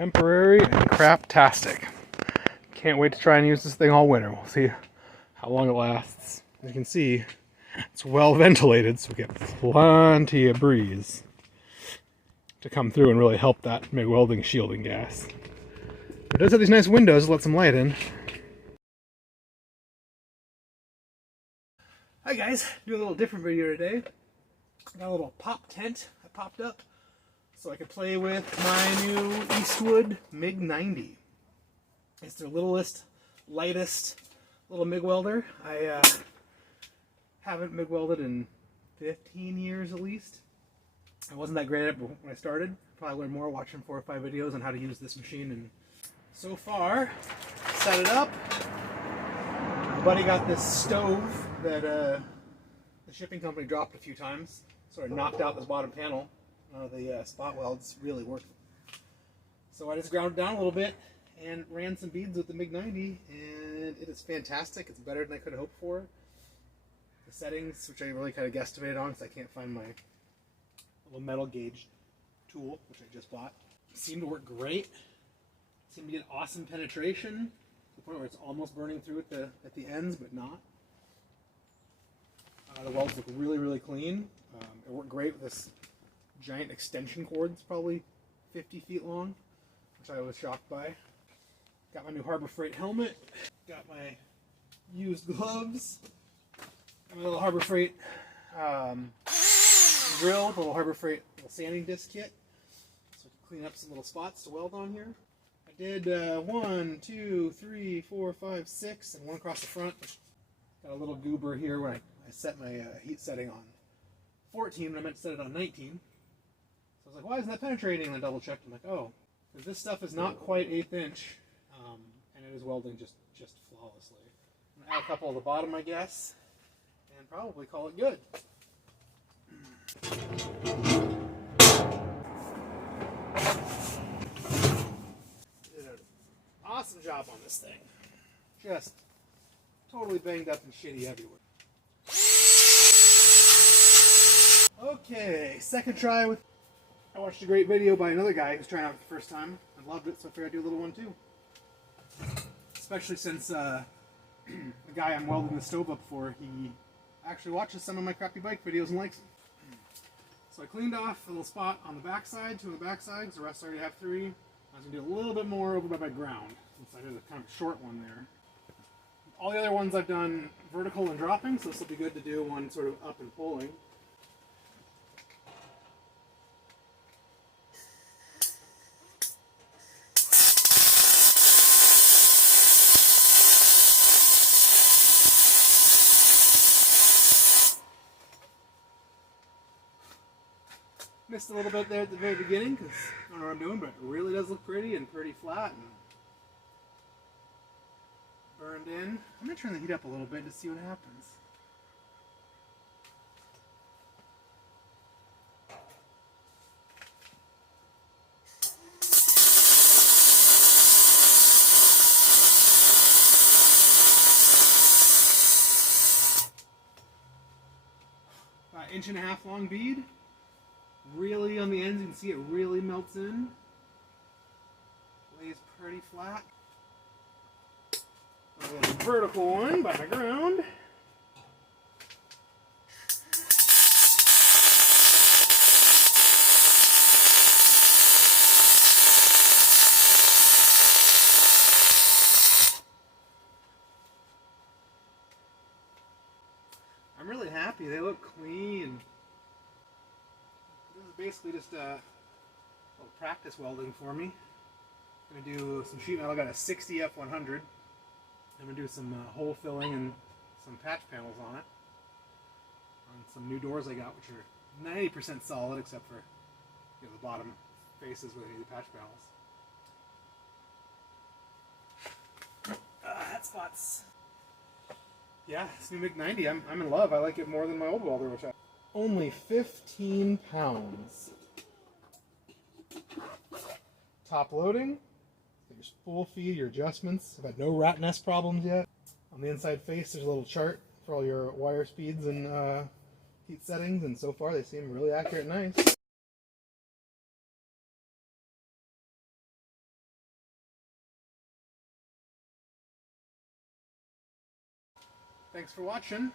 Temporary and crap-tastic. Can't wait to try and use this thing all winter. We'll see how long it lasts. As you can see, it's well ventilated, so we get plenty of breeze to come through and really help that MIG welding shielding gas. It does have these nice windows to let some light in. Hi guys, doing a little different video today. Got a little pop tent that popped up so I could play with my new Eastwood MIG 90. It's their littlest, lightest little MIG welder. I haven't MIG welded in 15 years at least. I wasn't that great at it when I started. Probably learned more watching 4 or 5 videos on how to use this machine. And so far, set it up. My buddy got this stove that the shipping company dropped a few times. Sort of knocked out this bottom panel. None of the spot welds really worked. So I just ground it down a little bit and ran some beads with the MIG 90, and it is fantastic. It's better than I could have hoped for. The settings, which I really kind of guesstimated on because I can't find my little metal gauge tool, which I just bought, seem to work great. Seem to get awesome penetration to the point where it's almost burning through at the ends, but not. The welds look really, really clean. It worked great with this giant extension cord. It's probably 50 feet long, which I was shocked by. Got my new Harbor Freight helmet. Got my used gloves. Got my little Harbor Freight drill, the little Harbor Freight little sanding disc kit. So I can clean up some little spots to weld on here. I did 1, 2, 3, 4, 5, 6, and one across the front. Got a little goober here when I set my heat setting on 14 when I meant to set it on 19. So I was like, why isn't that penetrating? And I double checked. I'm like, oh, because this stuff is not quite 1/8 inch, and it is welding just flawlessly. I'm gonna add a couple at the bottom, I guess, and probably call it good. Did an awesome job on this thing. Just totally banged up and shitty everywhere. Okay, second try with. I watched a great video by another guy who's trying out for the first time and loved it, so I figured I'd do a little one too. Especially since the guy I'm welding the stove up for, he actually watches some of my crappy bike videos and likes them. So I cleaned off a little spot on the backside, 2 on the backside, because the rest I already have 3. I was going to do a little bit more over by my ground, since I did a kind of short one there. All the other ones I've done vertical and dropping, so this will be good to do one sort of up and pulling. Missed a little bit there at the very beginning because I don't know what I'm doing, but it really does look pretty and pretty flat and burned in. I'm going to turn the heat up a little bit to see what happens. About 1.5 inch long bead. Really on the ends, you can see it really melts in. Lays pretty flat. A little vertical one by the ground. I'm really happy. They look clean. This is basically just a little practice welding for me. I'm going to do some sheet metal. I got a 60 F100. I'm going to do some hole filling and some patch panels on it. On some new doors I got, which are 90% solid except for the bottom faces where they need the patch panels. That spot's... Yeah, this new MIG 90, I'm in love. I like it more than my old welder, which I... Only 15 pounds. Top loading. Your spool feed, your adjustments. I've had no rat nest problems yet. On the inside face, there's a little chart for all your wire speeds and heat settings, and so far they seem really accurate and nice. Thanks for watching.